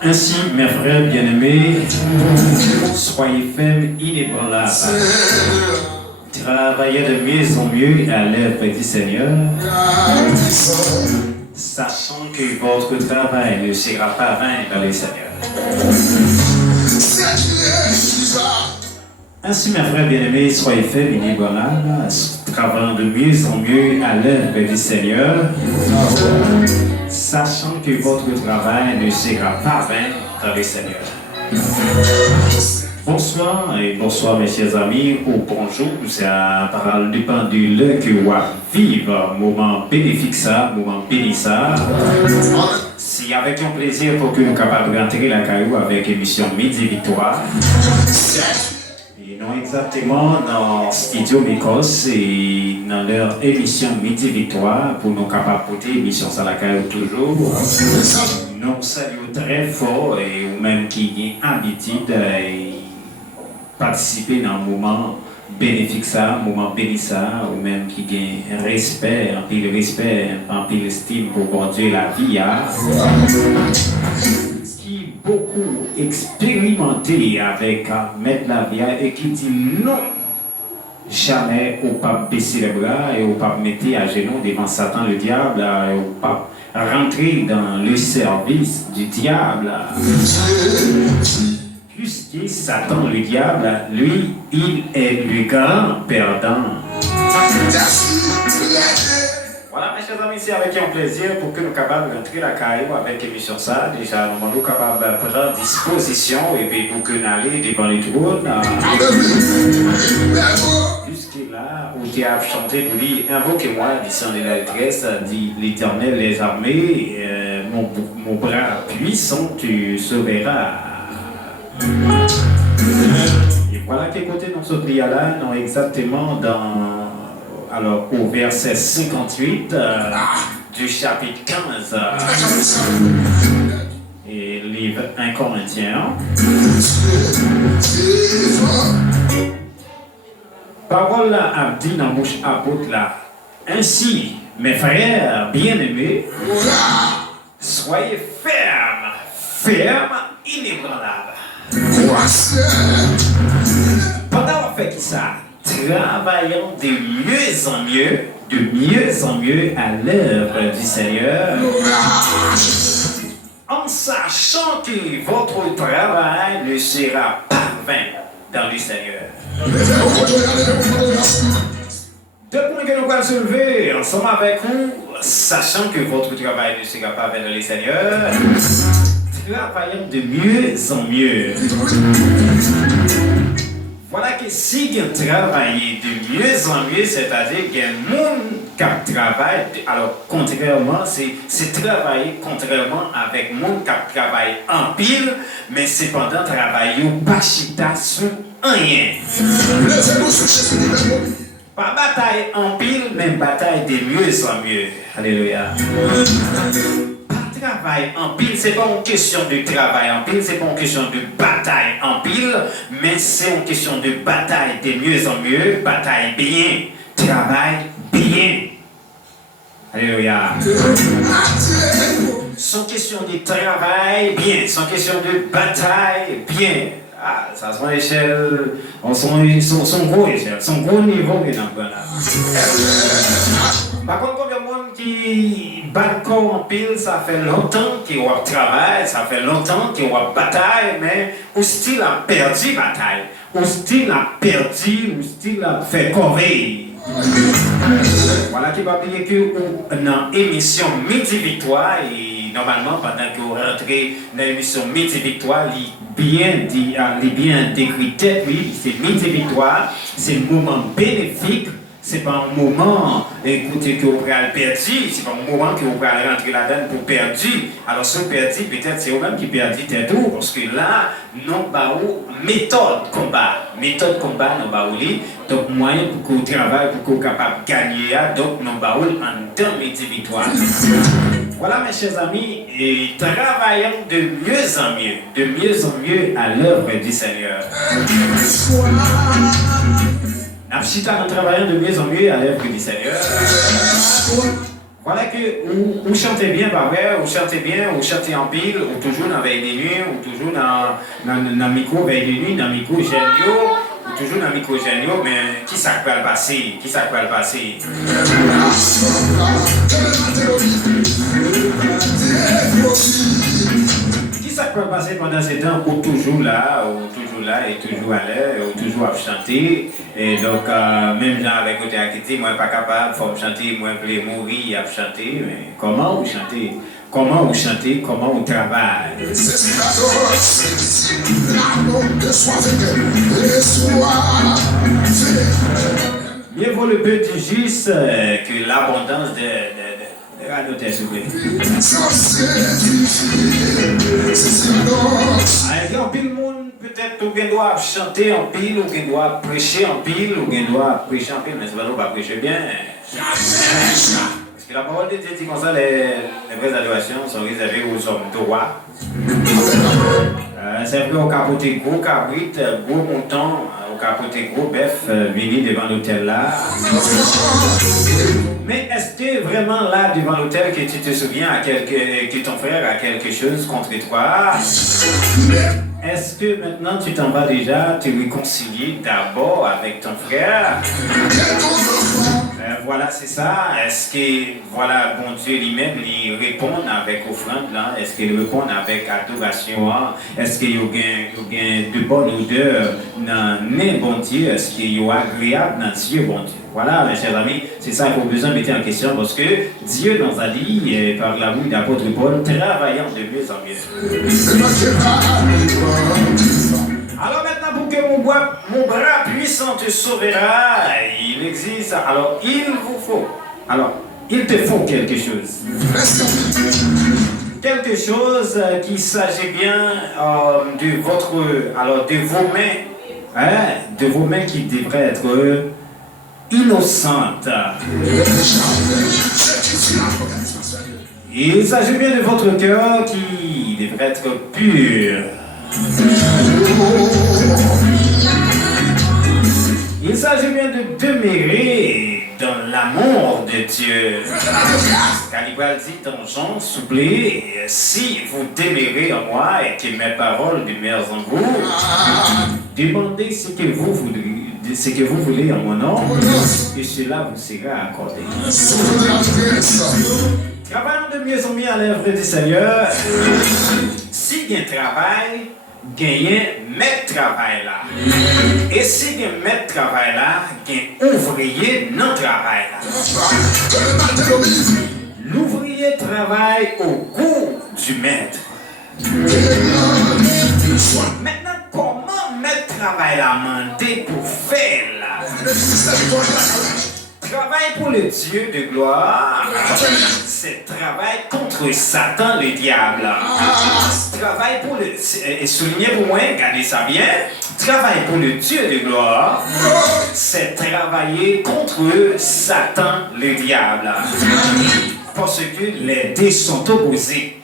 Ainsi, mes frères bien-aimés, soyez fermes, inébranlables. Travaillez de mieux en mieux à l'œuvre du Seigneur, sachant que votre travail ne sera pas vain dans le Seigneur. Ainsi, mes frères bien-aimés, soyez fermes, inébranlables, travaillant de mieux en mieux à l'œuvre du Seigneur, sachant que votre travail ne sera pas vain dans le Seigneur. Bonsoir et bonsoir mes chers amis, ou bonjour, ça dépend de l'heure que vous vivez, moment bénéfique ça, moment béni ça. C'est avec un plaisir pour que nous soyons capables de rentrer la caillou avec l'émission Midi Victoire. Et non exactement dans le studio Mécos et dans leur émission Midi Victoire pour nous capables de porter l'émission ça la caillou toujours. Nous saluons très fort et ou même qui ont habitude et participer dans un moment bénéfique ça, moment béni ça, ou même qui gagne respect, un peu de respect, un peu d'estime pour bon Dieu la vie, qui beaucoup expérimenté avec mettre la vie et qui dit non, jamais au pas baisser les bras et au pas mettre à genoux devant Satan le diable, et au pas rentrer dans le service du diable. Puisque Satan, le diable, lui, il est le grand perdant. Voilà, mes chers amis, c'est avec un plaisir pour que nous soyons capables de rentrer la caillou avec l'émission ça. Déjà, nous sommes capables de prendre disposition et puis pour que nous allions devant les trônes. Jusque là, où tu as chanté pour lui, invoquez-moi, dit son de la détresse, dit l'Éternel les armées, mon bras puissant, tu sauveras. Et voilà quel côté dans ce prière-là, non exactement dans, alors au verset 58 du chapitre 15 et livre 1 Corinthiens. Parole là a dit dans bouche apôtre là. Ainsi, mes frères bien-aimés, soyez fermes, inébranlables. Pendant qu'on fait ça, travaillons de mieux en mieux à l'œuvre du Seigneur, en sachant que votre travail ne sera pas vain dans le Seigneur. Deux points que nous allons soulever ensemble avec vous, sachant que votre travail ne sera pas vain dans le Seigneur. Travaillons de mieux en mieux. Voilà que si vous travaillez de mieux en mieux, c'est-à-dire qu'il y a un monde qui travaille, alors contrairement, c'est travailler contrairement avec le monde qui travaille en pile, mais cependant travailler pas chita sur rien. Pas bataille en pile, mais bataille de mieux en mieux. Alléluia. Travail en pile, c'est pas une question de travail en pile, c'est pas une question de bataille en pile, mais c'est une question de bataille de mieux en mieux, bataille bien, travail bien. Alléluia. Sans question de travail bien, sans question de bataille bien. Ah, ça sont échelle, son gros échelle, son gros niveau qui est dans là. Par contre, combien de monde qui bat corps en pile, ça fait longtemps qu'il a travail, ça fait longtemps qu'il a bataille, mais ou style a perdu bataille, ou style a perdu, ou style a fait corée. Voilà qui va dire que dans l'émission Midi Victoire, et normalement pendant que vous rentrez dans l'émission Midi Victoire, il bien décrit tête, oui, c'est Midi Victoire, c'est un moment bénéfique. C'est pas un moment, écoutez, que vous allez perdre, c'est pas un moment que vous allez rentrer là-dedans pour perdre. Alors, si vous perdez, peut-être c'est vous-même qui perdez tout, parce que là, nous avons méthode combat, nous avons donc moyen pour que vous travaillez, pour que vous soyez capable de gagner, donc nous avons en temps de victoire. Voilà, mes chers amis, et travaillons de mieux en mieux à l'œuvre du Seigneur. Nous travaillons de mieux en mieux à l'œuvre du Seigneur. Voilà que vous chantez bien, pas vrai, vous chantez bien, vous chantez en pile, ou toujours dans veille des nuits, ou toujours dans micro veille des nuits, dans micro géniaux, ou toujours dans micro géniaux, mais qui ça peut le passer? Qui ça peut le passer? Qui ça peut passer pendant ces temps ou toujours là et toujours à l'air, ou toujours à chanter. Et donc, même gens avec côté activité, moi pas capable, faut chanter, moi je voulais mourir à chanter, mais comment vous chantez? Comment vous chantez? Comment vous travaillez? Mieux vaut le peu du juste que l'abondance de noter, s'il vous plaît. Il y a un pile monde, peut-être, ou bien doit chanter en pile, ou bien doit prêcher en pile, ou bien doit prêcher en pile, mais c'est pas nous pas prêcher bien. Parce que la parole de Dieu dit comme ça, les vraies adorations sont réservées aux hommes droits. C'est vrai au capoté gros cabrit, gros montant, au capoté gros bœuf, venu devant l'hôtel là. Mais est-ce que vraiment là devant l'hôtel que tu te souviens que ton frère a quelque chose contre toi? Est-ce que maintenant tu t'en vas déjà te réconcilier d'abord avec ton frère? Voilà, c'est ça. Est-ce que, voilà, bon Dieu lui-même lui répond avec offrande là? Est-ce qu'il répond avec adoration? Est-ce qu'il y a de bonne odeur dans le bon Dieu? Est-ce qu'il y a agréable dans Dieu, bon Dieu? Voilà, mes chers amis, c'est ça qu'il faut besoin de mettre en question parce que Dieu nous a dit, par la bouche d'apôtre Paul, travaillant de mieux en mieux. Alors maintenant, pour que mon bras puissant te sauvera, il existe. Alors, il vous faut. Alors, il te faut quelque chose. Quelque chose qui s'agit bien de vos mains, hein, de vos mains qui devraient être innocentes. Il s'agit bien de votre cœur qui devrait être pur. Il s'agit bien de demeurer dans l'amour de Dieu. Car il va dire dans Jean, s'il vous plaît, si vous demeurez en moi et que mes paroles demeurent en vous, demandez ce que vous voulez en mon nom, et cela vous sera accordé. Travaillons de mieux en mieux à l'œuvre du Seigneur. Si il y a un travail, gagner maître travail là. Et si il y a un maître travail là, il y a un ouvrier non travail là. L'ouvrier travaille au goût du maître. Maintenant, comment maître travail là mandé pour faire là? Travail pour le Dieu de gloire, c'est travail contre Satan le diable. Travail pour le... Et soulignez pour moi, regardez ça bien. Travail pour le Dieu de gloire, c'est travailler contre Satan le diable. Parce que les deux sont opposés.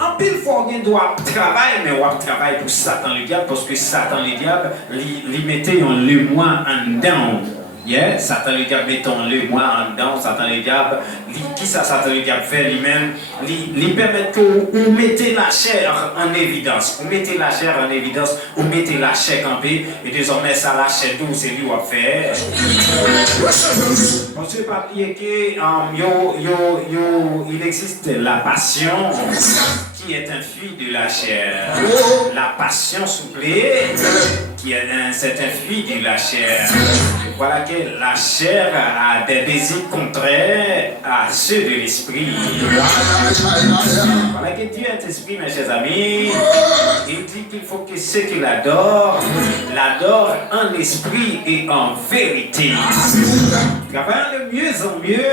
En pile fois, on doit travailler, mais on travaille pour Satan le diable, parce que Satan le diable, lui mettait le moi en dedans. Yeah? Satan le diable mettons le moi en dedans. Satan le diable, qui ça Satan le diable fait lui-même? Il permet que vous mettez la chair en évidence. Vous mettez la chair en évidence, vous mettez la chair campée, et désormais ça la chair d'où c'est lui qui va faire. On ne peut pas oublier qu'il existe la passion qui est un fruit de la chair. La passion, s'il vous plaît, c'est un fruit de la chair. Voilà que la chair a des désirs contraires à ceux de l'esprit. Voilà que Dieu est esprit, mes chers amis. Il dit qu'il faut que ceux qui l'adorent en esprit et en vérité. Travaillant de mieux en mieux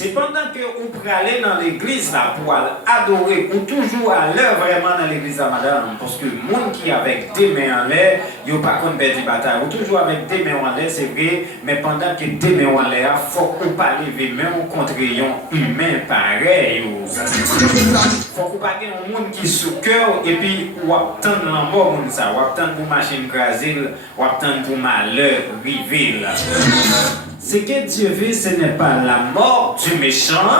C'est pendant que vous pouvez aller dans l'église là pour adorer ou toujours à l'heure vraiment dans l'église à madame. Parce que le monde qui est avec des mains en l'air, il n'y a pas qu'on perd du bataille. Ou toujours avec des mains en l'air, c'est vrai, mais pendant que des mains en l'air, il faut qu'on pas lever même contre un humain pareil. Il faut qu'on pas un monde qui est sous cœur et puis ou attendre la mort, ou attendre pour machine crasée, ou attendre pour malheur river. Ce que Dieu veut, ce n'est pas la mort du méchant,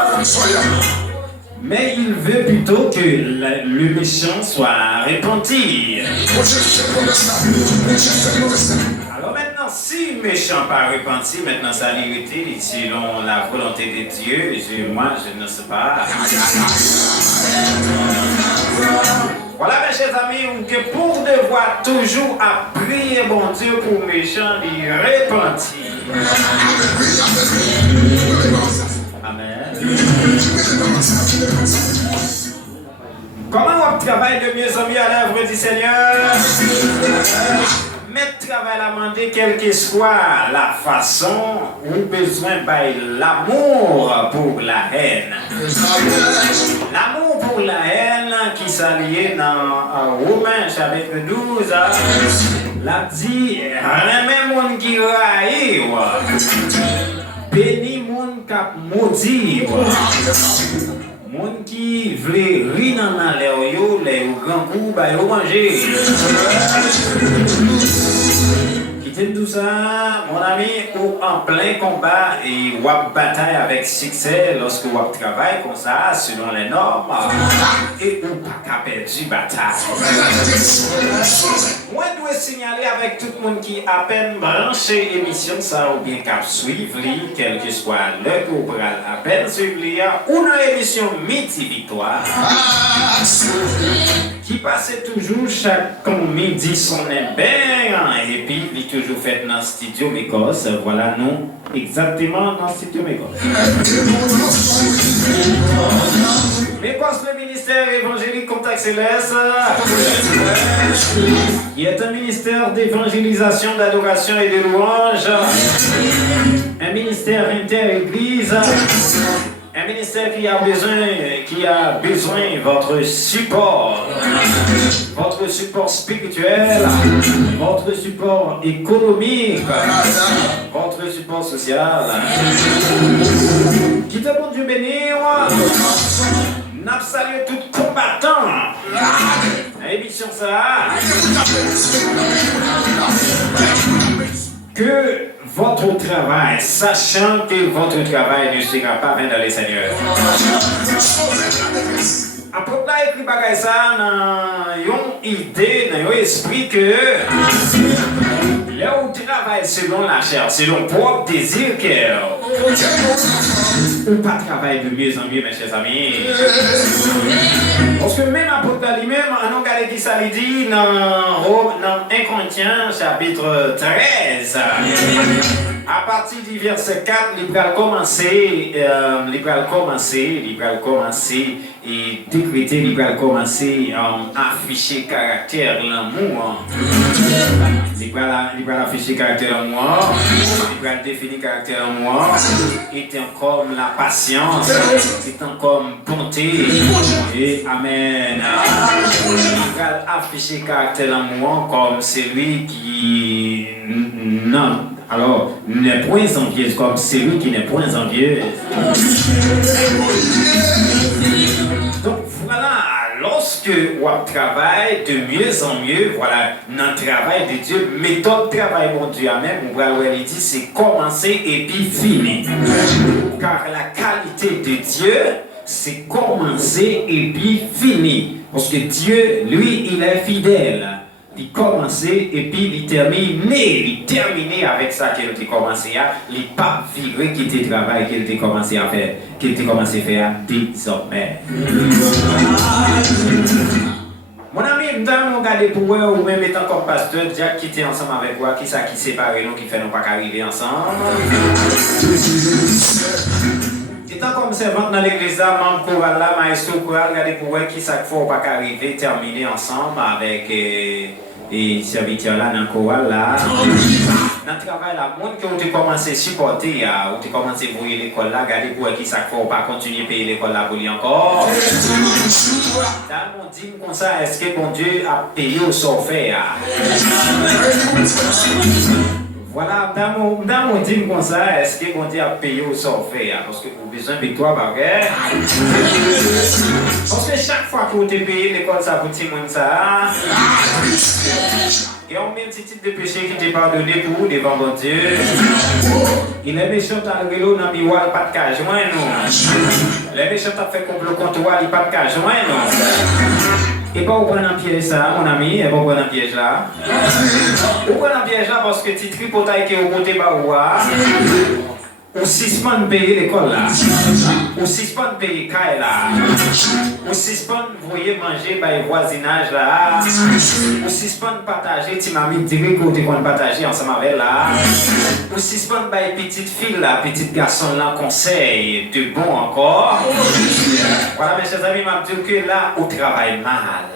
mais il veut plutôt que le méchant soit repenti. Alors maintenant, si le méchant pas repenti, maintenant sa vérité, selon la volonté de Dieu, moi je ne sais pas. Voilà mes chers amis, que pour devoir toujours à prier bon Dieu pour méchant, il repentir. Amen. Comment on travaille de mieux en mieux à l'œuvre du Seigneur? Mais travail à demander quelle que soit la façon ou besoin de l'amour pour la haine. L'amour pour la haine qui s'allie dans Romains chapitre 12, l'a dit, remets mon qui raille, béni mon cap maudit. Moun qui veut rire dans l'air, les grands coups, bah, ils manger. Quittez tout ça, mon ami, ou en plein combat et ou en bataille avec succès lorsque vous travaillez comme ça, selon les normes, et ou pas qu'à perdre bataille. Moi, je dois signaler avec tout le monde qui a peine branché l'émission, ça, ou bien qu'à suivre, quel que soit le groupe à peine suivre, ou dans l'émission Midi Victoire, qui passait toujours chaque midi son bien, et puis il est toujours fait dans le studio Mécos. Voilà, nous, exactement dans le studio Mécos. Mécos, le ministère évangélique Contact Céleste, qui est un ministère d'évangélisation, d'adoration et de louange, un ministère inter-église, un ministère qui a besoin de votre support spirituel, votre support économique, votre support social. Qui te bon Dieu bénir, n'a salué tout combattant. Émission ça. Que votre travail, sachant que votre travail ne sera pas vain dans le Seigneur. Après, là, écrit bagay ça dans une idée, dans un esprit que là où travaille selon la chair, selon propre désir qu'elle, ou pas travailler de mieux en mieux, mes chers amis. Parce que même l'apôtre lui-même, on regarde qui ça lui dit dans 1 Corinthiens chapitre 13. À partir du verset 4, il va commencer et décréter, il va commencer à afficher caractère l'amour. Il va afficher caractère l'amour, il va définir caractère l'amour, étant comme la patience, étant comme bonté, et amen. Il va afficher caractère l'amour comme celui qui non. Alors, n'est point envieuse comme celui qui n'est point envieuse. Donc voilà, lorsque on travaille de mieux en mieux, voilà, dans le travail de Dieu, méthode travail bon Dieu à même, on va lui dire c'est commencer et puis finir. Car la qualité de Dieu, c'est commencer et puis finir. Parce que Dieu, lui, il est fidèle. Il commençait et puis il terminait avec ça qu'il a commencé à, il pas viré qui était travail qu'il a commencé à faire, désormais. Mon ami, nous allons regarder pour vous, ou même étant comme pasteur, Jack qui était ensemble avec vous, qui ça qui sépare nous, qui fait nous pas arriver ensemble. Étant comme servante dans l'église, membre choral là, maestro choral, regardez pour vous qui ça qu'il faut pas arriver, terminer ensemble avec et serviteur là dans le choral là. dans le travail, la monde qui ont commencé à supporter, ou ont commencé à voir l'école là, regardez pour qui ça faut pas continuer à payer l'école là pour lui encore. Dans mon dit comme ça, est-ce que bon Dieu a payé au forfait? Voilà, dans mon dit comme ça, est-ce que bon Dieu a payé au forfait? Parce que vous avez besoin de victoire, parce que chaque fois que vous avez payé l'école, ça vous dit ça. Et on met un petit type de péché qui t'est pardonné pour vous devant bon Dieu. Il est méchant à l'eau dans le miroir, pas de cas, joint nous. Les méchants t'ont fait complot contre toi, il pas de cas, joint nous. Et pas vous prendre un piège ça, mon ami, et pas vous prendre un piège là. Vous prenez un piège là parce que tu tripotailles qui est au côté bas ou suspend payer l'école là, ou suspend payer caille là, ou suspend voyer manger par le voisinage là, ou suspend partager ti mamie direct côté qu'on partager ensemble avec là, ou suspend par petite fille là, petite garçon là conseil de bon encore. Voilà mes chers amis, m'a dit que là on travaille mal.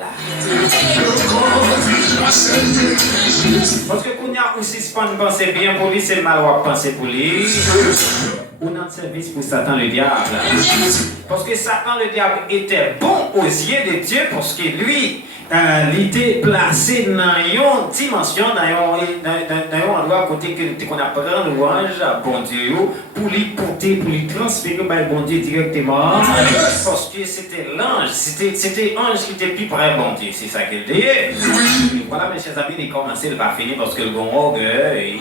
Parce que quand il y a ou suspend penser bien pour lui, c'est mal ou penser pour lui. Ou dans le service pour Satan le diable. Parce que Satan le diable était bon aux yeux de Dieu parce que lui, il était placé dans une dimension, dans un endroit côté qu'on apprend louange à bon Dieu pour lui porter, pour lui transférer par bon Dieu directement. Parce que c'était l'ange, c'était l'ange qui était plus près bon Dieu, c'est ça qu'il dit. Voilà mes chers amis, il commençait, il va finir parce que le bon orgueil.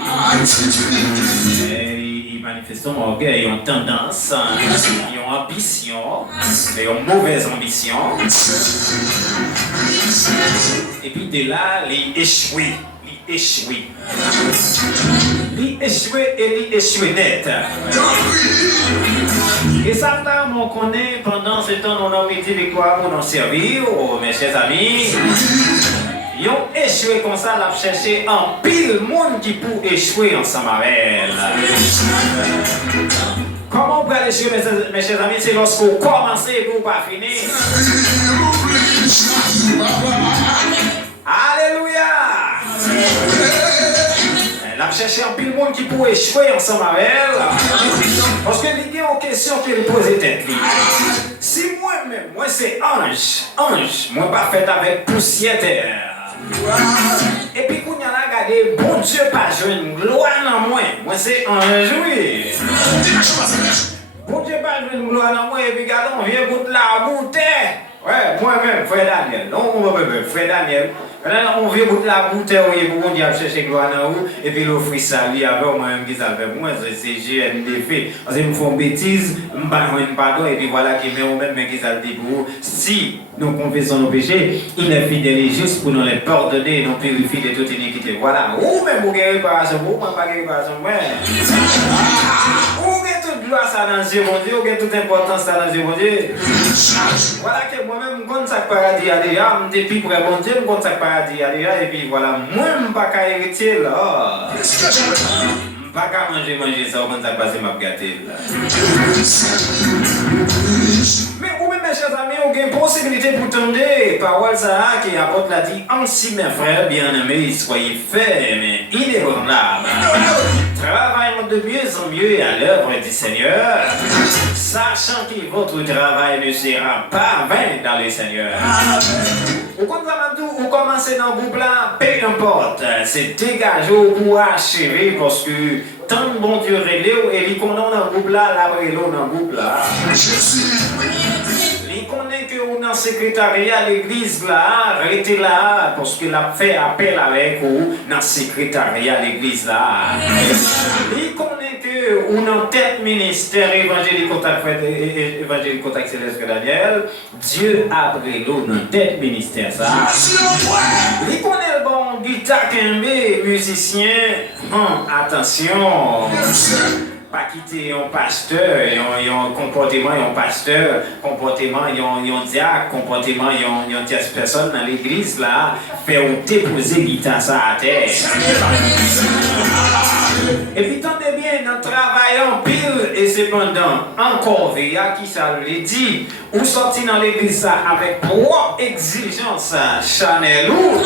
Manifestons orgueil, ils ont tendance, ils ont ambition, ils ont mauvaise ambition. Et puis de là, ils échouent. Ils échouent et ils échouent net. Et ça, on connaît pendant ce temps, on a mis de quoi pour nous servir, mes chers amis. Ils ont échoué comme ça, ils ont cherché un pile monde qui peut échouer ensemble avec elle. Comment on peut échouer, mes chers amis, c'est lorsqu'on commence et vous pas finir. Alléluia! Elle a cherché un pile monde qui peut échouer ensemble avec elle. Parce que l'idée en question qu'elle pose tête. Si moi-même, moi c'est ange, moi pas fait avec poussière terre. Et puis quand on a regardé, bon Dieu pas joué une gloire dans moi. Moi c'est ange, oui. Bon Dieu pas joué une gloire dans moi. Et puis regardons, on vient goûter la bouteille. Ouais, moi-même, frère Daniel. Non, frère Daniel. On vient goûter la bouteille, pour on dit à chercher gloire dans vous. Et puis l'offrir ça, lui, avec moi-même qui ça fait. Moi, c'est GNDF. Parce que nous faisons bêtises, nous ne pardon. Et puis voilà qui met au-même qui ça dit pour vous. Si nous confessons nos péchés, il est fidèle et juste pour nous les pardonner et nous purifier de toute iniquité. Voilà. Ou même vous avez réparation, ou même pas réparation. Ou avez toute gloire ça dans Dieu, mon Dieu, ou avez toute importance ça dans Dieu, mon Dieu. Voilà que moi-même, je connais paradis à déjà, depuis pour bon Dieu, je connais paradis à déjà, et puis voilà, moi, je ne peux pas hériter là. Je ne peux pas manger ça, je ne sais pas si je vais gâter là. Mais vous-même, mes chers amis, vous avez une possibilité pour tendre parole ça qui apporte la dit, ainsi mes frères bien-aimés, soyez fermes, inébranlables. Travaillons de mieux en mieux à l'œuvre du Seigneur, sachant que votre travail ne sera pas vain dans le Seigneur. Vous commencez dans le groupe là, peu importe, c'est dégagé pour achever parce que tant bon Dieu relève et il connaît dans le groupe là, la relève dans le groupe là. Il connaît que vous dans le secrétariat de l'église là, arrêtez là, parce qu'il a fait appel avec vous dans le secrétariat de l'église là. Il connaît que vous dans tête ministère évangélique contact céleste Daniel, Dieu a pris l'eau dans tête ministère ça. Il connaît le bon guitare musicien, attention. Pas quitter un pasteur, un comportement, un pasteur, comportement, un diacre, comportement, une tierce personne dans l'église là, faire déposer guitare ça à terre. Et puis tant de bien, nous travaillons pile et cependant, encore veilla qui ça le dit, ou sorti dans l'église ça avec propre exigence, Chanel ou.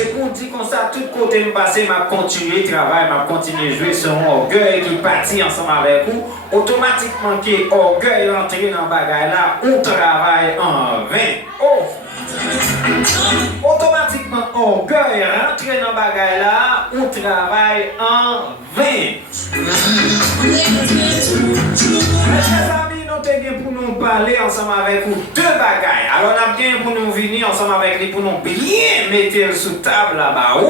Et pour dire comme ça, tout côté me passer, m'a continué travail, m'a continué jouer sur mon orgueil qui partit ensemble avec vous, automatiquement que orgueil entrer dans le bagage là, ou travail en vain. Oh! Automatiquement, orgueil rentre dans le bagage là, ou travaille en vain. Mes amis, nous avons pour nous parler ensemble avec vous deux bagailles. Alors, nous avons bien pour nous venir ensemble avec lui pour nous bien mettre sous table là-bas.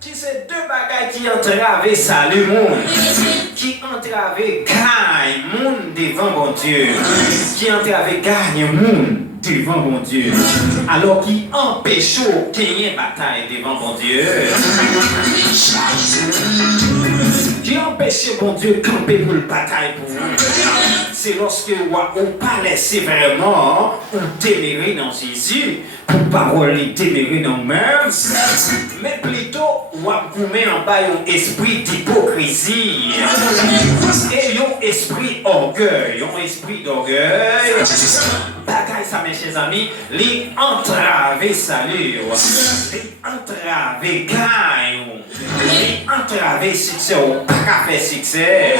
Qui c'est deux bagailles qui entravent salut monde, qui entravent gagne monde devant bon Dieu, qui entravent gagne monde devant bon Dieu, alors qui empêche qu'il y ait bataille devant bon Dieu, qui empêche bon Dieu de camper pour le bataille pour vous. C'est lorsque on pas laisser vraiment on démérer dans Jésus, pour parole démérer dans nous-mêmes, mais plutôt on met en bas un esprit d'hypocrisie et un esprit orgueil, un esprit d'orgueil. Bagaille ça mes chers amis, les entraver salut, les entraver gagne, les entraver succès ou pas faire succès.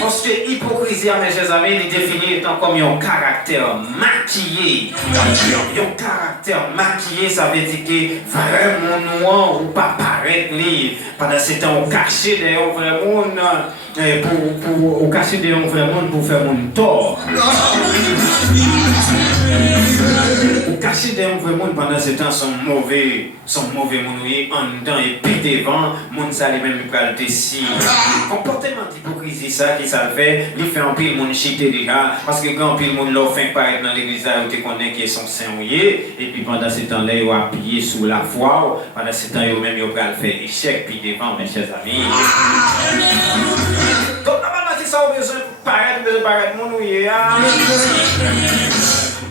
Parce que l'hypocrisie mes chers amis, il définit étant comme un caractère maquillé. Un caractère maquillé, ça veut dire que vraiment noir ou pas paraître pendant ce temps on caché derrière un vrai monde pour cacher derrière un vrai monde pour faire mon tort. Ou cacher derrière un vrai monde pendant ce temps sont mauvais monouillés en dedans et puis devant monde ça les mêmes pas le décide. Comportement d'hypocrisie ça qui ça le fait, il fait un pile monde chiter déjà parce que quand pile monde leur fait paraître dans l'église là où tu connais qui sont saints et puis pendant ce temps là ils ont appuyé sur la foi, pendant ce temps ils même ils ont faire échec puis devant mes chers amis. Donc normalement si ça a besoin de paraître monouillé.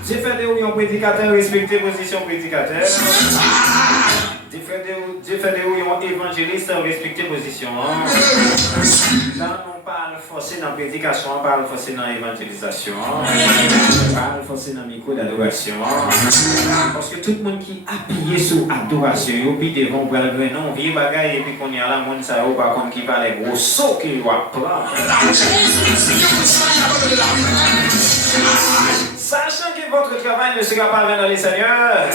J'ai fait des réunions prédicateurs, respecter position prédicateur. J'ai fait des réunions évangélistes, respecter position. Là, on parle forcé dans la prédication, on parle forcé dans l'évangélisation, on parle forcé dans le micro d'adoration. Parce que tout le monde qui est appuyé sur l'adoration, et puis devant pour le non, vieux bagaille, et puis qu'on y a là, monde ça par contre qui va les gros sauts qu'il doit prendre. Sachant que votre travail ne sera pas vain dans les seigneurs.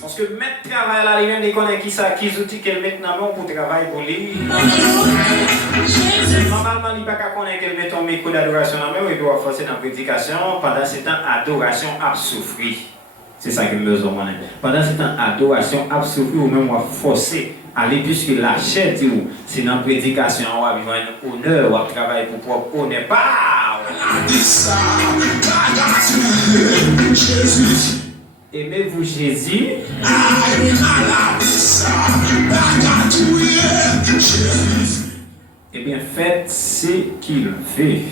Parce que mettre travail là, lui-même, il connaît qui ça, qui outils qu'elle met dans le pour travailler pour lui. Normalement, il ne peut pas connaître qu'elle met ton micro d'adoration dans le il doit forcer dans la prédication. Pendant ce temps, adoration a souffert. C'est ça que nous besoin. Pendant ce temps, adoration a souffert ou même forcer. Aller puisque la chair dit c'est dans la prédication, on va vivre un honneur, on va travailler pour propre honneur. Aimez-vous Jésus? Eh bien, faites ce qu'il fait.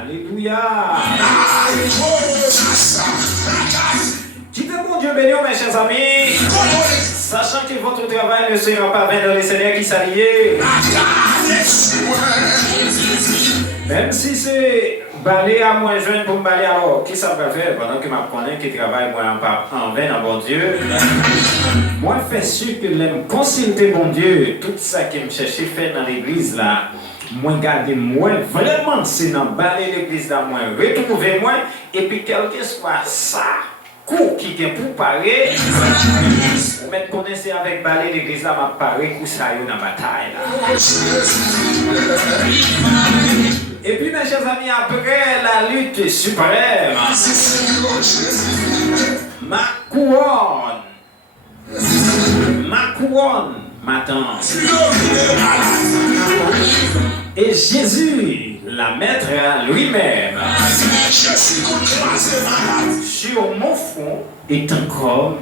Alléluia. Dites mon Dieu béni, mes chers amis, sachant que votre travail ne sera pas vain dans les seigneurs qui s'allient. Même si c'est balayer à moins jeune pour me balayer, alors qui ça va faire pendant que je connais qui travaille en vain à bon Dieu? Moi, je fais sûr que je consulter mon Dieu, tout ça que je cherche faire dans l'église là. Moi, gardez moi, vraiment, c'est dans balayer l'église là, moi, retrouver moi, et puis quel que soit ça. Coup qui est pour parer, vous mettez connaissez avec balai l'église là, m'a paré coup ça dans la bataille là. Et puis mes chers amis, après la lutte suprême, ma couronne m'attend. Et Jésus la mettra lui-même sur mon front est encore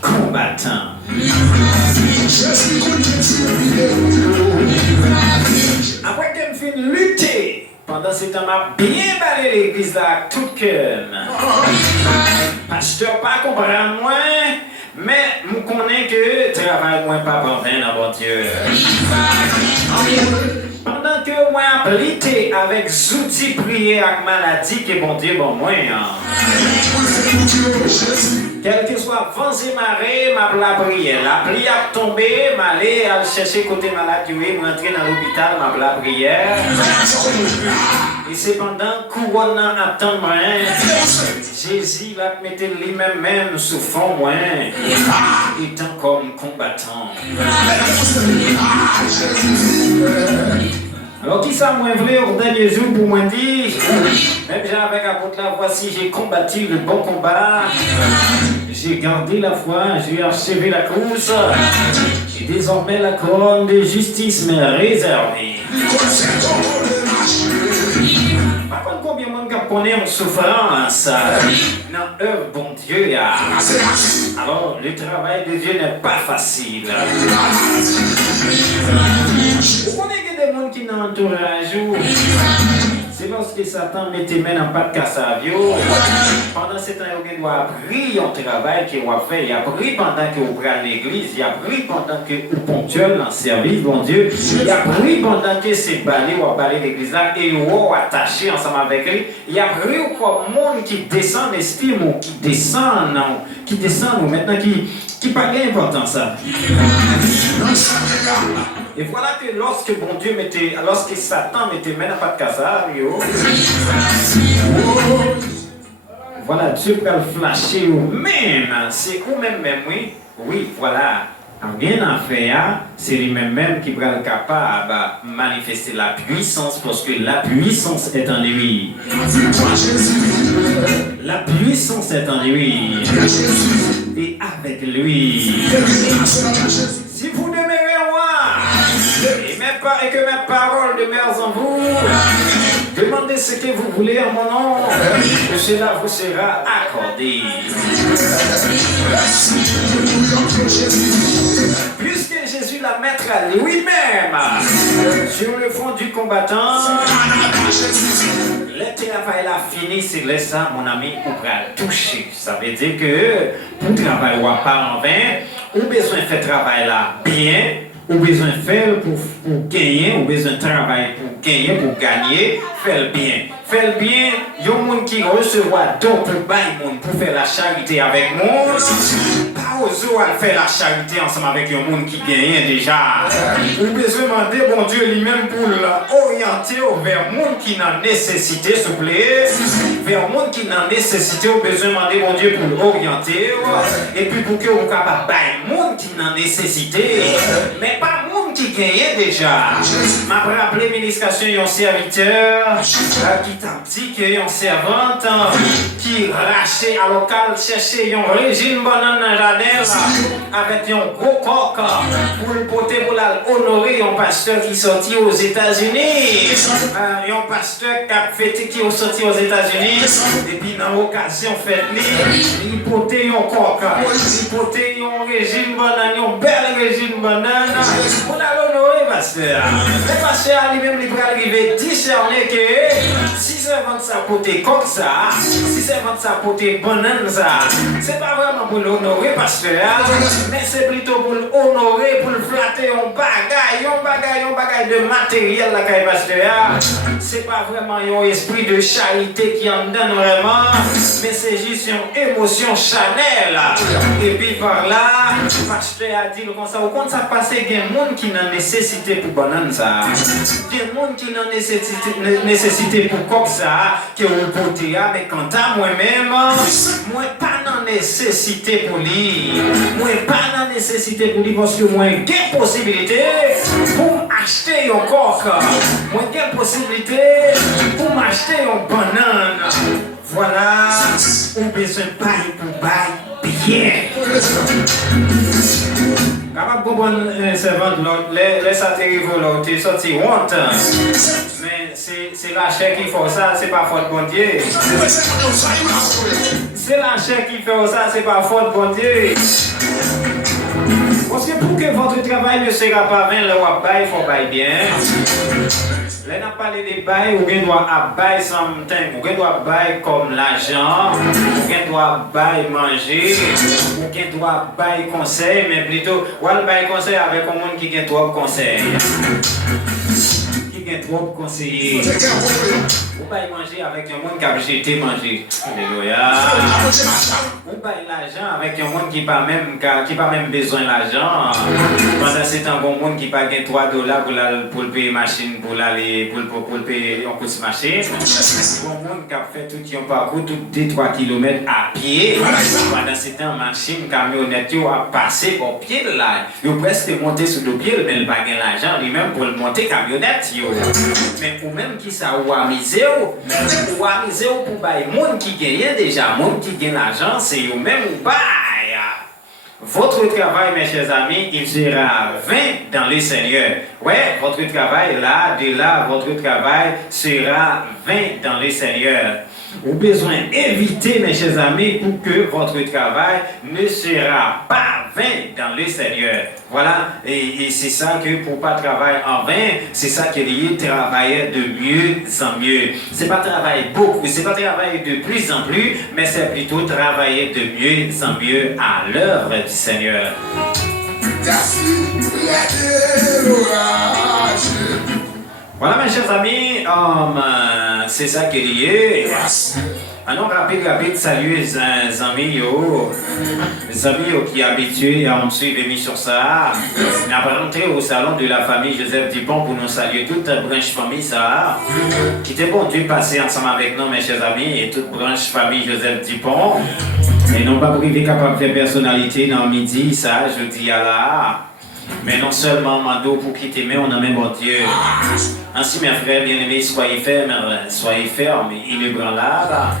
combattant. Après qu'elle me fait lutter, pendant ce temps, m'a bien balayé l'église là, tout cœur. Pasteur, pas comprendre moi, Mais je connais que travail moins pas bon dans bon Dieu. Pendant que moi appliqué avec outils prier avec maladie que bon Dieu bon moi. Quel que soit vent et marée, ma prière. La pluie a tombé, m'aller à chercher côté malade, m'entrer dans l'hôpital, ma prière. Et cependant, couronne attend moi. Jésus va mettre lui-même sous fond moi. Étant comme combattant. Alors qui ça moi voulait au dernier jour pour moi dire, même avec apôtre là, voici j'ai combattu le bon combat, j'ai gardé la foi, j'ai achevé la course, et désormais la couronne de justice m'est réservée. Par contre, combien de monde connaît en souffrance dans œuvre bon Dieu a. Alors le travail de Dieu n'est pas facile. Vous connaissez des gens qui n'ont entourage. C'est lorsque Satan met tes mains en pas de cassavio. Pendant ce temps, il doit prier en travail qu'il va faire. Il a prié pendant que vous prenez l'église. Il a prié pendant que vous ponctuez en service, bon Dieu. Il a prié pendant que c'est balé ou balé l'église là et vous attaché ensemble avec lui. Il a prié comme monde qui descend estime ou qui descend non, qui descend ou maintenant qui pas gain important ça. Et voilà que lorsque bon Dieu mettait, lorsque Satan mettait main dans pas de casario, voilà, Dieu peut le flasher ou même, c'est ou même oui, voilà. Rien à faire, c'est lui-même qui va être capable de manifester la puissance parce que la puissance est en lui. La puissance est en lui. Et avec lui. Si vous demeurez en moi, et que mes paroles demeurent en vous, demandez ce que vous voulez en mon nom, que cela vous sera accordé. Puisque Jésus la mettre à lui-même sur le front du combattant, le travail là fini, c'est là ça, mon ami, on va toucher. Ça veut dire que pour travailler pas en vain, on a besoin de faire travail là bien, on a besoin de faire pour gagner, on a besoin de travailler pour gagner, pour gagner, faire bien. Faire bien, il y a des gens qui recevront don pour faire la charité avec moi. Pas aux autres à faire la charité ensemble avec les gens qui gagnent déjà. Vous besoin demander bon Dieu lui-même pour l'orienter vers les gens qui n'ont nécessité, s'il vous plaît. Vers les gens qui n'ont nécessité, vous besoin demander bon Dieu pour l'orienter. Et puis pour que vous soyez capable de les gens qui n'ont nécessité. Mais pas les gens qui gagnent déjà. Je me rappelle l'administration d'un serviteur qui t'a dit qu'il y a une servante qui rachait à local, cherchait un régime banane dans la avec un gros coq pour le porter pour honorer un pasteur qui est sorti aux États-Unis. Un pasteur qui a fêté qui est sorti aux États-Unis. Et puis dans l'occasion faite, il portait un coq, il portait un régime banane, un bel régime banane pour l'honorer pasteur. Le pasteur lui-même il va arriver discerner que si servante ça porter coq ça, si servante ça porter banane ça, c'est pas vraiment pour l'honorer pasteur, mais c'est plutôt pour l'honorer, pour le flatter un bagage de matériel la caille pasteur. C'est pas vraiment un esprit de charité qui en donne vraiment, mais c'est juste une émotion charnelle. Et puis par là, le pasteur a dit comme ça, au compte ça passe, il y a des gens qui n'ont nécessité pour banane ça, il y a des gens qui n'ont nécessité pour coq ça, que vous portez, mais quant à moi-même, moi pas dans nécessité pour lui. Moi pas dans nécessité pour lui parce que moi j'ai possibilité pour acheter un coq. Moi j'ai possibilité pour m'acheter une banane. Voilà, on besoin de payer pour bailler bien. Capable de comprendre un servant de l'autre, laisse atterrir l'autre, tu es sorti honte. Mais c'est la chair qui fait ça, c'est pas faute bon Dieu. C'est la chair qui fait ça, c'est pas faute bon Dieu. Parce que pour que votre travail ne sera pas vain, le bail, il faut bailler bien. Là, on a parlé des bails, ou bien doit bailler something, ou bien doit bailler comme l'argent, ou bien doit bailler manger, ou bien doit bailler conseil, mais plutôt, ou bien bailler conseil avec un monde qui a trop conseil. Qui a trop conseiller. Ou bien manger avec un monde qui a jeté manger. Alléluia. Ou bien l'argent avec un monde qui n'a pas même besoin de l'argent. Pendant ce temps, un monde qui n'a pas $3 pour payer machine, pour payer un coup de machine. Un monde qui a fait tout un parcours, tout 2-3 km à pied. Pendant ce temps, machine, camionnette, a passé au pied de là. Il a presque monté sur le pied, mais il n'a pas l'argent lui-même pour le monter camionnette. Mais ou même qui ça ou amusé ou pour bailler monde qui gagne déjà, monde qui gagne l'argent, c'est ou même ou baille. Votre travail, mes chers amis, il sera vain dans le Seigneur. Ouais, votre travail de là, votre travail sera vain dans le Seigneur. Vous avez besoin d'éviter, mes chers amis, pour que votre travail ne sera pas vain dans le Seigneur. Voilà, et c'est ça que pour ne pas travailler en vain, c'est ça qu'il y a travailler de mieux en mieux. C'est pas travailler beaucoup, c'est pas travailler de plus en plus, mais c'est plutôt travailler de mieux en mieux à l'œuvre du Seigneur. Voilà, mes chers amis, c'est ça qu'il y a. Alors, rapide, salut les amis qui sont habitués à me suivre l'émission ça. On a rentré au salon de la famille Joseph Dupont pour nous saluer toute branche famille ça. Qui était bon Dieu passer ensemble avec nous, mes chers amis, et toute branche famille Joseph Dupont. Et non pas privé capable de faire personnalité dans le midi, ça, je dis à la. Mais non seulement Mando pour quitter, mais on a même bon Dieu. Ainsi, mes frères bien-aimés, soyez fermes, inébranlables,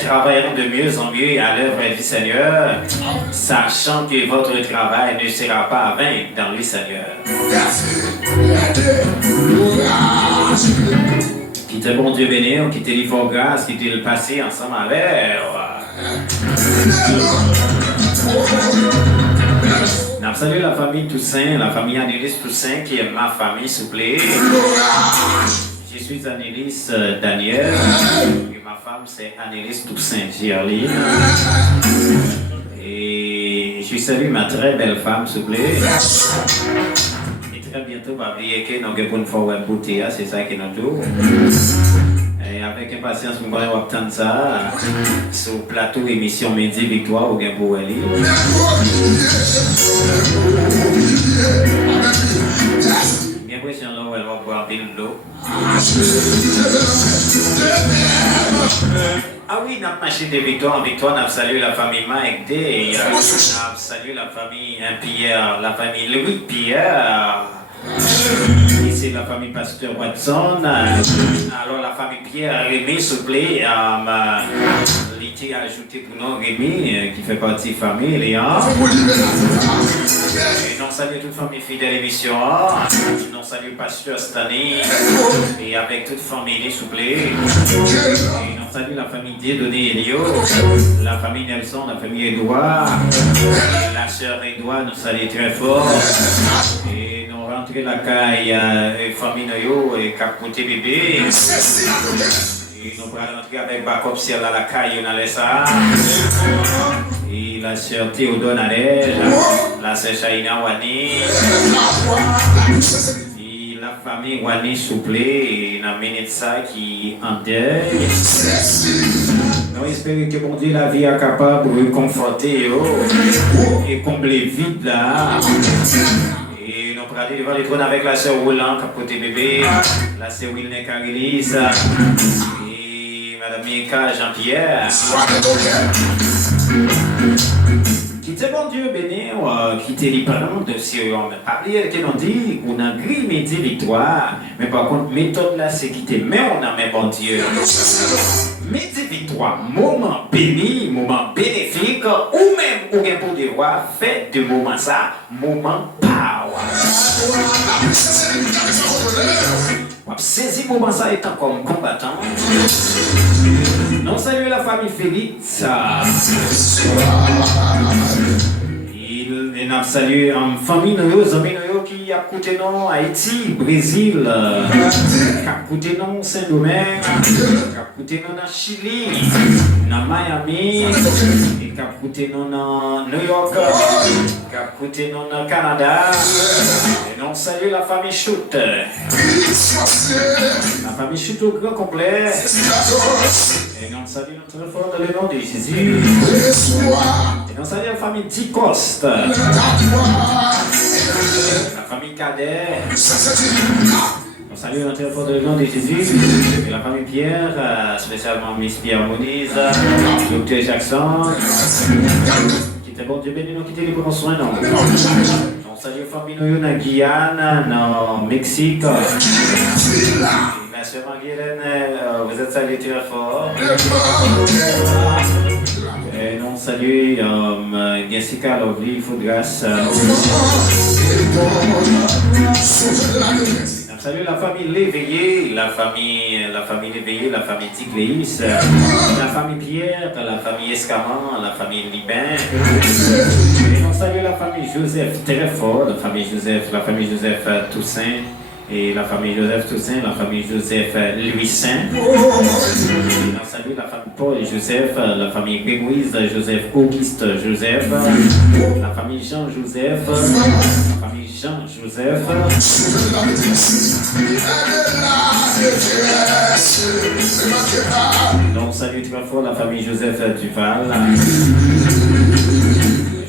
travaillant de mieux en mieux à l'œuvre du Seigneur, sachant que votre travail ne sera pas vain dans le Seigneur. Quittez bon Dieu béni, quittez l'effort grâce, quittez le passé ensemble avec. Je salue la famille Toussaint, la famille Anélis Toussaint qui est ma famille, s'il vous plaît. Je suis Anélis Daniel et ma femme c'est Anélis Toussaint Gerline. Et je salue ma très belle femme, s'il vous plaît. Et très bientôt, on va oublier que nous avons une fois bouteille, c'est ça qui nous joue. Et avec impatience, nous allons obtenir ça sur le plateau émission Midi Victoire au Gamboueli. Bien question là où elle va boire bien de l'eau. Ah oui, notre machine de Victoire, en Victoire, on a salué la famille Mike Day, on a salué la famille Pierre, la famille Louis Pierre. Ici la famille Pasteur Watson. Alors la famille Pierre Rémy, s'il vous plaît, l'été a ajouté pour nous Rémy qui fait partie de la famille. Et nous saluons toute famille fidèle à l'émission. Nous saluons Pasteur Stanley et avec toute famille, s'il vous plaît. Et nous saluons la famille Dieudonné Elio, la famille Nelson, la famille Edouard, et la sœur Edouard nous salue très fort. Et nous rentrons la caille famille Noyo et capoté bébé. Et nous allons rentrer avec Bacop Ciel à la caille, on a laissé ça. Et la sœur Théodore Nadège, la sœur Chaïna Wani. Et la famille Wani souple, et la minute ça qui en deuil. Nous espérons que bon Dieu la vie est capable de conforter et combler vide là. Et nous allons devant le trône avec la sœur Roland, capoté bébé, la sœur Wilne Carilis et Madame Mika Jean-Pierre. Quittez bon Dieu béni, quittez les parents de Sion. Parler que l'on dit qu'on a gris midi victoire, mais par contre, méthode là c'est quitter, mais on a même bon Dieu. Midi victoire, moment béni, moment bénéfique, ou même ou bien pour devoir, faites de moment ça, moment power. Saisi moment ça étant comme combattant. Non saluer la famille Félix. Et Il a salué en famille, nos amis qui a coûté non Haïti, Brésil, qui a coûté non Saint-Domingue, qui a coûté non dans Chili, dans Miami, et qui a coûté non dans New York, qui a coûté non dans Canada. Et non salué la famille Choute. La famille Choute au grand complet. Et non salué notre fort dans le nom de Jésus. Et non salué la famille Dicoste. La famille Cadet. On salue notre fort dans le nom de Jésus. Et la famille Pierre, spécialement Miss Pierre Moniz, Dr. Jackson. Qui était bon Dieu béni, nous quitter les bons soins. Non. On salue la famille nous dans Guyane, dans Mexique. La sœur Marie-Hélène, vous êtes salués très fort. Et nous saluons Jessica Lovely, Foudras. Nous saluons la famille Léveillé, la famille Léveillé, la famille Tigléis, la famille Pierre, la famille Escaman, la famille Libin. Et nous saluons la famille Joseph très fort, la famille Joseph Toussaint. Et la famille Joseph Toussaint, la famille Joseph Louis Saint. Et on salue la famille Paul et Joseph, la famille Grégoise, Joseph Auguste Joseph, la famille Jean-Joseph, la famille Jean-Joseph. Donc, salut très fort la famille Joseph Duval,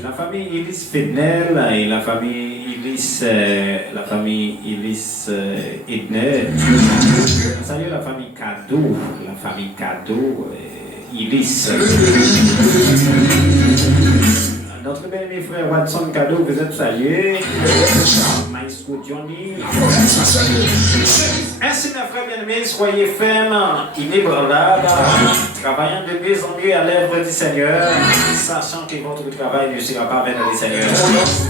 la famille Élise Fednel et la famille Élise Edner. Salut la famille Cadeau, Élise. Notre bien-aimé frère Watson Cadeau, vous êtes salué. Maïsco Johnny. Ainsi, mes frères bien-aimés, soyez fermes, inébranlables, travaillant de mieux en mieux à l'œuvre du Seigneur, sachant que votre travail ne sera pas vain dans le Seigneur.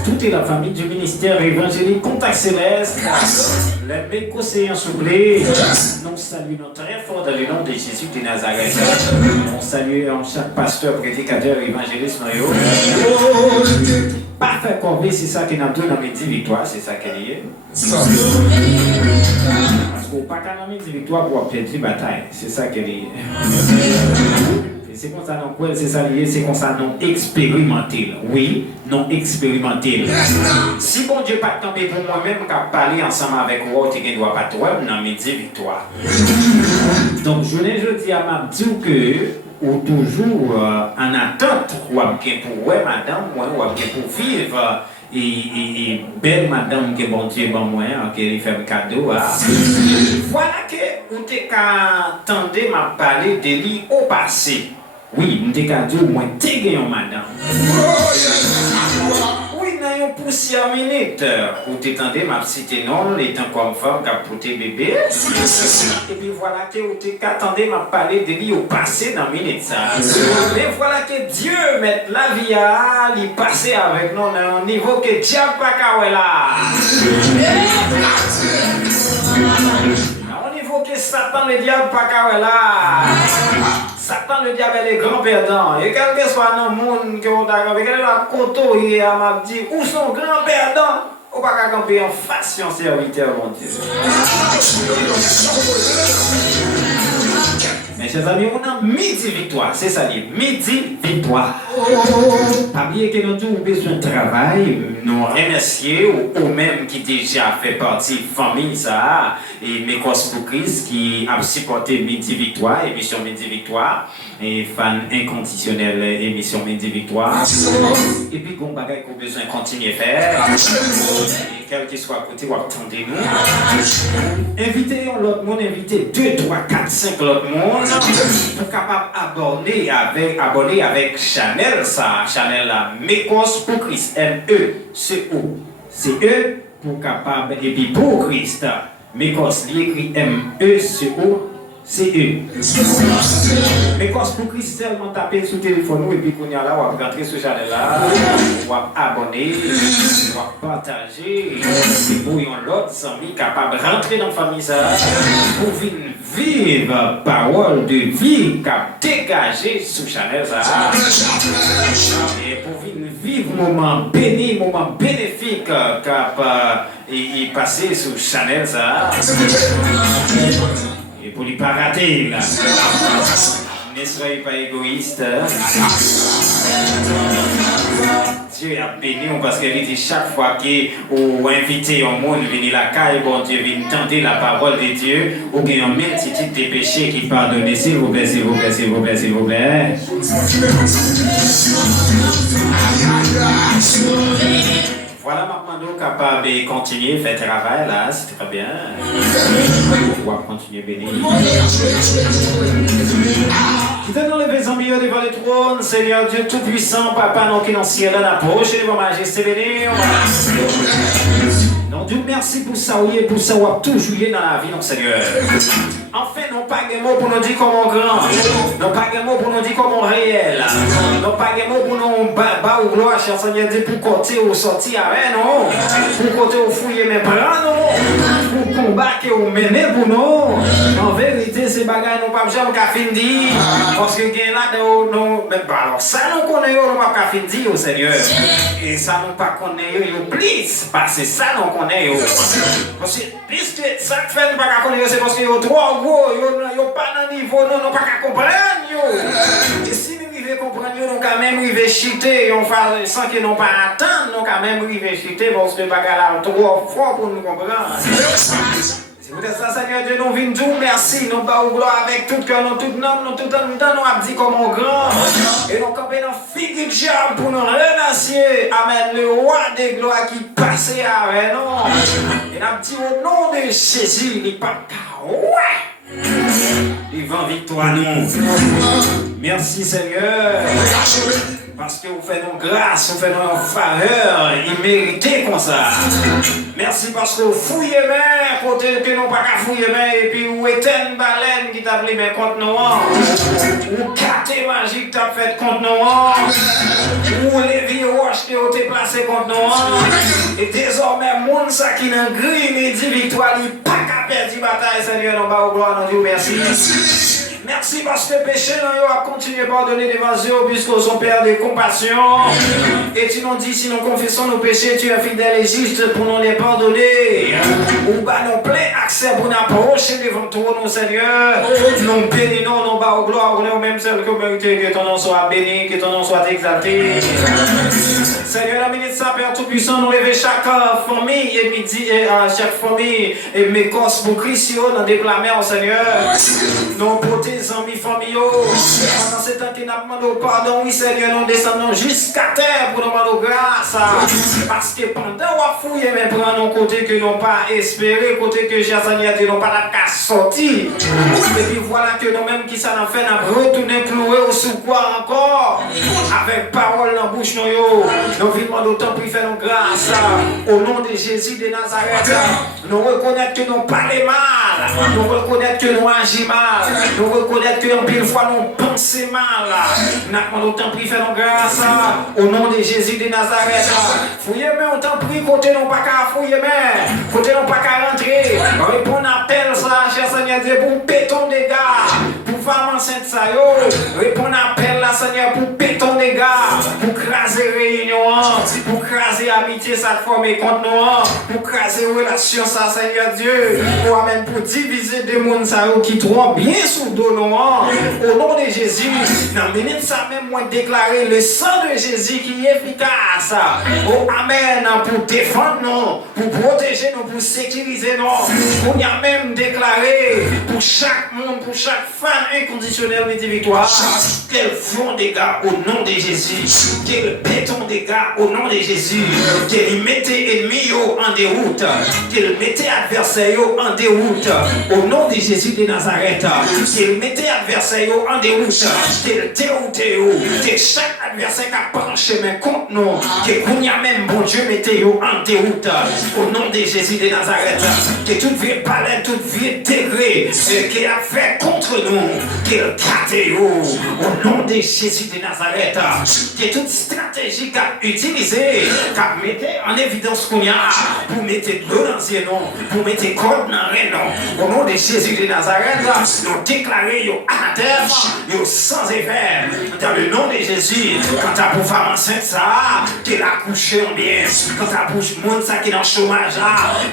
Toute la famille du ministère évangélique Contact Céleste, les mécoséens soublés, nous saluons très fort dans le nom de Jésus de Nazareth. On salue chaque pasteur, prédicateur, évangéliste, parfait corvée, c'est ça qui n'a pas dans midi victoire, c'est ça qu'elle est. Parce qu'on pas qu'à dans midi victoire pour perdre la bataille, c'est ça qu'elle est. C'est comme ça non quoi, c'est ça lié, c'est comme ça non expérimenté. Oui, non expérimenté. Si bon Dieu pas tombé pour moi-même qu'à parler ensemble avec vous, tu ne dois pas toi dans midi victoire. Donc je dis à ma dire que ou toujours en attente ou bien pour madame ou bien pour vivre et belle madame que bon Dieu bon moi qui fait un cadeau voilà que on t'es qu'à attendre m'a parler de lui au passé. Oui, on t'es qu'à dire moi t'es gagné madame. Une poussière minute où tu t'entendais ma petite non, les temps comme femme qui a porté bébé. Et puis voilà que tu t'attendais m'a parler de lui au passé dans minute ça. Mais voilà que Dieu met la vie à lui passer avec nous à un niveau que diable pas qu'à là. Au niveau que Satan le diable pas qu'à là. Satan le diable est grand perdant. Et quel que soit le monde qui est d'accord, quel est la coteau et m'a dit où sont grands perdants, on va pas camper en face en serviteur mon Dieu. Mes chers amis, on a midi victoire, c'est ça dit, midi victoire. Pas bien que nous avons besoin de travail, nous remercier ou même qui déjà fait partie de la famille ça et Mécos pour Christ qui a supporté midi victoire, émission midi victoire et fan inconditionnel émission midi victoire. Et puis qu'on bagaille qu'on besoin de continuer à faire. Et quel qu'il soit à côté ou attendez-nous. Invitez l'autre monde, invitez 2, 3, 4, 5 l'autre monde. Pour capable abonner avec Chanel ça, Chanel la Mécos pour Christ, M-E-C-O-C-E pour capable et puis pour Christ, Mécos écrit M-E-C-O C'est eux. Mais quand pour Christ seulement taper sur le téléphone et puis qu'on y a là, on va rentrer sur Chanel là, on va abonner, on va partager, et pour l'autre ami capable de rentrer dans la famille ça, pour vivre parole de vie cap dégagé sur Chanel ça, et pour vivre moment béni, moment bénéfique cap et passer sur Chanel ça. Et pour ne pas rater, là. Ne soyez pas égoïste. Dieu a béni parce qu'il dit chaque fois qu'on invite un monde à venir la caille, bon Dieu vient tenter la parole de Dieu, ou bien une multitude de péchés qui pardonnent. S'il vous plaît, s'il vous plaît, s'il vous plaît, s'il vous plaît. Voilà maintenant capable de continuer, faire travail là, c'est très bien. On va continuer béni. Qui t'a dans les amis devant le trône, Seigneur Dieu Tout-Puissant, Papa, non qui dans le ciel, approche de vos majestés bénis. Non, Dieu merci pour ça, oui, et pour ça, on a toujours dans la vie, non, Seigneur. Enfin, non pas des mots pour nous dire comment grand, non pas des mots pour nous dire comment réel, non pas des mots pour nous bas ou gloire, cher Seigneur Dieu, pour côté ou sortir avec non, pour côté ou fouiller mes bras, non, pour combattre ou mener pour nous. En vérité, ces bagages n'ont pas jamais qu'à finir, parce que là, non, mais alors ça, nous connaissons, nous pas qu'à finir, Seigneur, et ça, nous pas connaissons, plus, parce que ça, nous connaissons, parce que puisque ça fait, nous pas qu'à connaître, c'est parce que nous trop gros, yo pas dans niveau, non pas qu'à comprendre yo. Et si nous arrivons à comprendre, nous quand même arriver chiter, sans que nous pas attendre, nous quand même arriver chiter parce que pas là trop fort pour nous comprendre. C'est peut-être ça, Seigneur Dieu, nous venons dire merci, nous bas gloire avec tout cœur, nous tout nom, nous tout en temps, nous avons dit comme on grand. Et nous campons dans figue de diable pour nous remercier. Amen, le roi des gloires qui passait avec nous. Et nous avons dit au nom de Jésus, il n'est pas ouais. Devant victoire, nous. Merci, Seigneur. Parce que vous faites nos grâces, vous faites nos faveurs, imméritées comme ça. Merci parce que vous fouillez main, côté que nous pas qu'à fouiller main, et puis vous êtes une baleine qui t'a pris main contre nous. Ou carte magique t'a fait contre nous. Ou les vieux roches qui ont été placés contre nous. Et désormais, monde ça qui n'a gris, mais dit victoire, il pas qu'à perdre la bataille, Seigneur, nous bas au gloire, nous disons merci. Merci parce que péché a continué à pardonner devant Dieu puisque son Père de compassion. Et tu nous dis si nous confessons nos péchés, tu es fidèle et juste pour nous les pardonner. Ou bas nous plein accès pour nous approcher devant toi, nos Seigneur. Nous bénissons, nous bas au gloire, nous même celle que mérité que ton nom soit béni, que ton nom soit exalté. Seigneur, la minute ça, Père Tout-Puissant, nous lever chaque famille et midi, chaque famille et mes cosses pour Christ dans des plamères, Seigneur. Nous porter amis familiaux, pendant ce temps que nous demandons pardon, oui Seigneur, nous descendons jusqu'à terre pour nous demander grâce. Parce que pendant qu'on fouille, mais prendre nos côtés que nous n'avons pas espéré, côté que Seigneur nous n'avons pas sorti. Et puis voilà que nous-mêmes qui ça nous fait, nous retourner clouer au sous quoi encore, avec parole dans la bouche, nous vivons d'autant plus faire nos grâces. Au nom de Jésus de Nazareth, nous reconnaissons que nous parlons mal, nous reconnaissons que nous agissons mal, nous reconnaître que en pile fois nous pensons mal. Nous avons autant pris faire nos grâces au nom de Jésus de Nazareth. Fouillez mais autant pris côté non pas qu'à fouiller mais côté non pas qu'à rentrer. Répondre à appel ça, cher Seigneur Dieu, pour péton des gars, pour femme enceinte ça yo. Répondre à appel là Seigneur pour péton des gars, pour craser réunion, pour craser amitié ça former contre nous, pour craser relation ça Seigneur Dieu, pour amener pour diviser des mondes ça qui trouvent bien sous dos. Au nom de Jésus, dans minute ça même moi déclarer le sang de Jésus qui est efficace. Oh amen, pour défendre nous, pour protéger nous, pour sécuriser nous. On y a même déclaré pour chaque monde, pour chaque femme inconditionnelle de victoire, qu'elles font des gars au nom de Jésus, qu'elles béton des gars au nom de Jésus, qu'elles mettent ennemis en en déroute, qu'il mettait adversaire en déroute, au nom de Jésus de Nazareth, qu'il mettait adversaire en déroute, qu'il déroutait, que chaque adversaire qui a pris chemin contre nous, que qu'on y a même bon Dieu mettez en déroute, au nom de Jésus de Nazareth, que toute vie palais, toute vie degré, qui a fait contre nous, qu'il gâte au nom de Jésus de Nazareth, que toute stratégie qu'a utilisée, qu'a mis en évidence qu'on y a, pour mettre de l'eau dans ses noms, pour mettre code dans les noms, au nom de Jésus de Nazareth, nous déclarer à terre, sans effet, dans le nom de Jésus, quand ta pour femme enceinte ça, qu'elle a couché en bien, quand ta bouche monde ça qui est dans le chômage,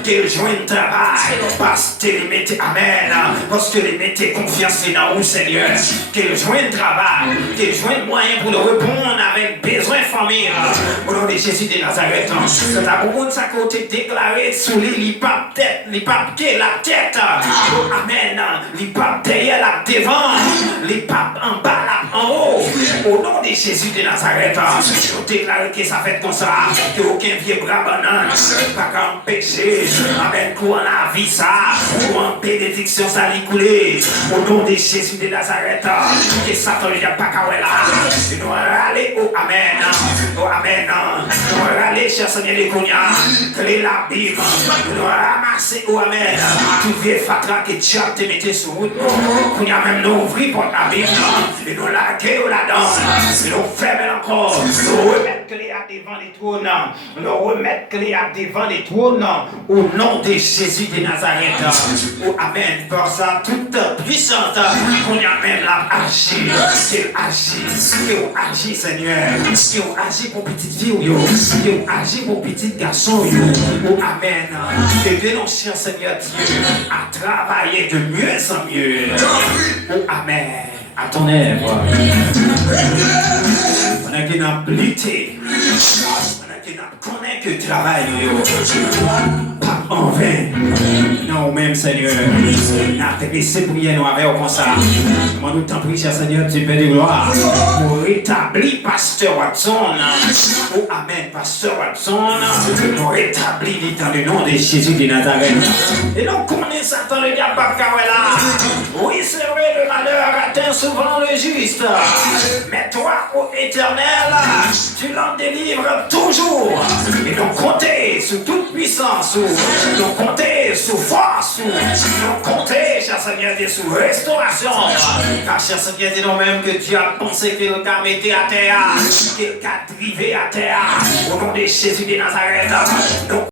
qu'elle joigne le travail, parce qu'elle mettait, amen, parce qu'elle mettait confiance dans vous, Seigneur, qu'elle joigne le travail, qu'elle joigne moyen pour le répondre avec besoin famille, au nom de Jésus de Nazareth, quand ta pour monde ça qui a déclaré sous les papes tête, les papes qui la tête, amen, les papes derrière la devant, les papes en bas là, en haut, au nom de Jésus de Nazareth, je déclare que ça fait comme ça, que aucun vieux bras banane, pas qu'un péché, avec quoi la vie ça, ou en bénédiction ça l'y couler, au nom de Jésus de Nazareth, que Satan ne pas qu'à là, et nous aller au amen, au amen, nous aller cher Seigneur les cognacs, clé la Bible, nous ramasser au amen, tout vieux fatra que Dieu te mettait sur route, qu'on y a même nous ouvrir pour la Bible, et nous laguer là-dedans, et nous fermer encore, nous remettre clé à devant les trônes, nous remettre clé à devant les trônes, au nom de Jésus de Nazareth, oh amen, pour ça toute puissante, qu'on y a même la agir, qu'il agit, Seigneur, qu'il agit pour petite fille, qu'il agit pour petit garçon, oh amen, et que nos chers Seigneur Dieu, à travailler de mieux en mieux, oh amen. À ton œuvre. Pendant qu'il n'a lutté, pendant qu'il n'a connaît que le travail, pas en vain. Non, même Seigneur, n'a laissé prier nous avec comme ça. Moi, nous t'en prie, cher Seigneur, tu peux de gloire, pour rétablir Pasteur Watson. Oh, amen, Pasteur Watson, nous rétablir dans le nom de Jésus de Nazareth. Et donc, connaît Satan, le diable, là. Oui, c'est vrai, le malheur atteint souvent le juste. Mais toi, ô Éternel, tu l'en délivres toujours. Et donc comptez sur toute puissance, donc comptez sur force, donc comptez, cher Seigneur Dieu, sur restauration. Car cher Seigneur Dieu, nous-mêmes que tu as pensé qu'il t'a mis à terre, qu'il t'a drivé à terre, au nom de Jésus de Nazareth. Donc,